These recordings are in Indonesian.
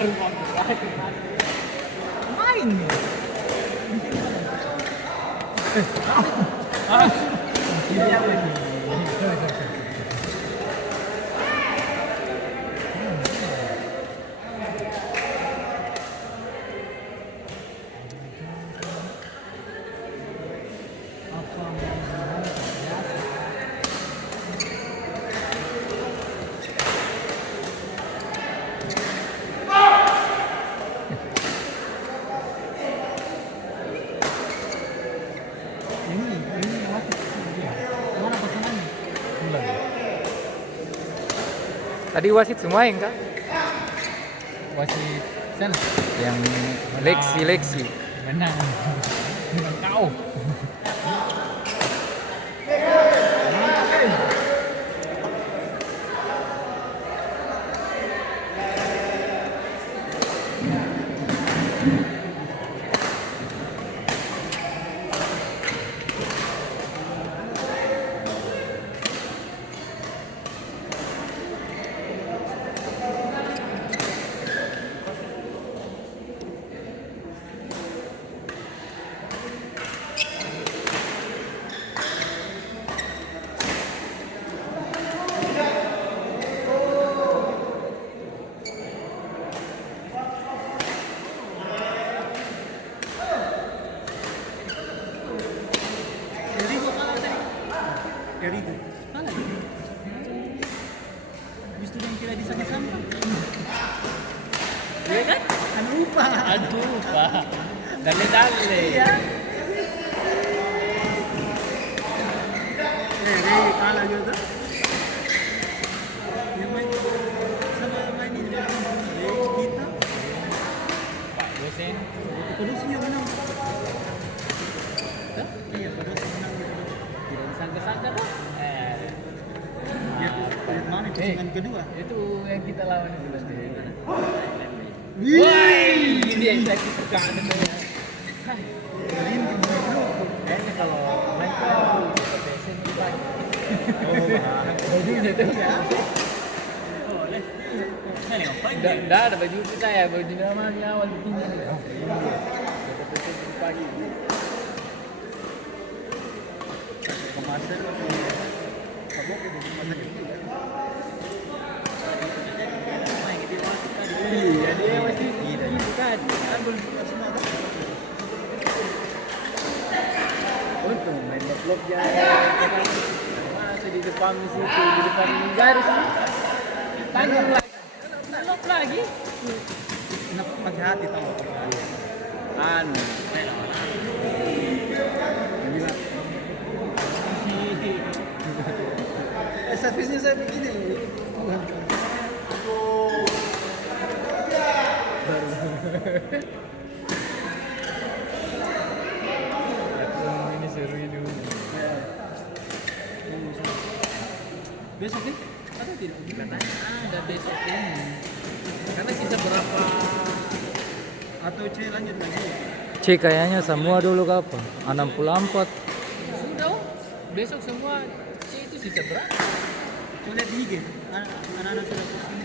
baru main nih. Ini apa nih? Tadi wasit semua yang kak? Wasit sana Yang leksi. menang. Menang kau. Dari itu salah ya? Justru yang kira di sana sampah. Iya kan? Kan lupa. Aduh, Pak. Dale. Iya. Rey kalah juga. Yang main sama main ini kita. Pak dosen. Pedus yang menang. Iya, pedus yang menang gitu. Tidak disangka-sangka tuh. Lihat mana pusingan kedua. Itu yang kita lawan itu pasti. Wih. Wah, ini yang saya suka ada ya. Kayaknya kalau main kan dosen kita. Baju itu ya. Boleh. Nah, ngapain? Enggak ada baju kita ya, baju namanya awal tinggi. Pagi. Kemasan kabok itu kemasan itu ya. Iya, dia masih itu kan. Kan belum semua kan. Untung main blok ya. Masih di depan situ, di depan garis. Tanggung lagi. Blok lagi. Kenapa pakai hati tahu? Anu. Servisnya saya begini. Ini seru ini. Besok ini ada tidak? Katanya ada besok ini. Karena kita berapa Atau C lanjut lagi? C kayaknya semua dulu kapan? 64. sudah besok semua C itu sisa berapa? Coba lihat di IG. Anak-anak sudah pusing.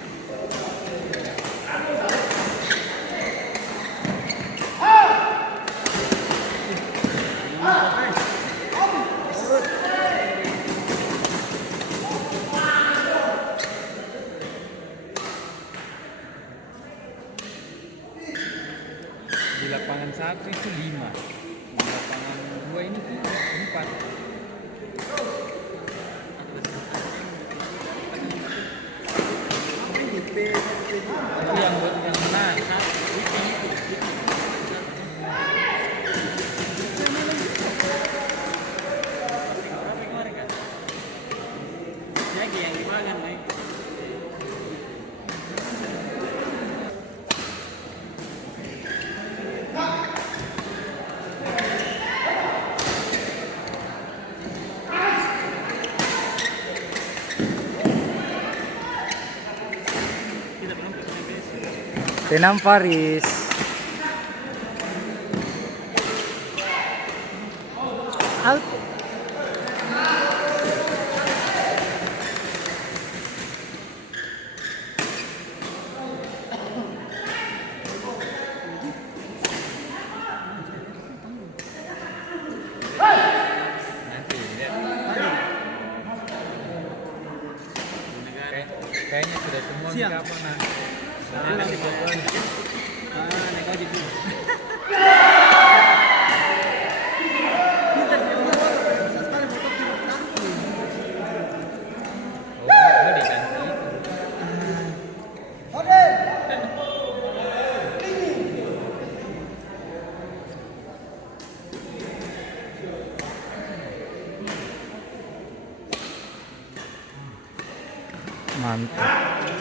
Di lapangan 1 itu 5, di lapangan 2 ini 4. Itu yang buat yang menang. Lagi yang dimakan nih. Tenang Paris. Out. berapa nah? Nah, nanti bantuan. Nah, naik ojek dulu. Kita di motor, bisa sekali motor tidak tangki. Oh, ini diganti. Mantap.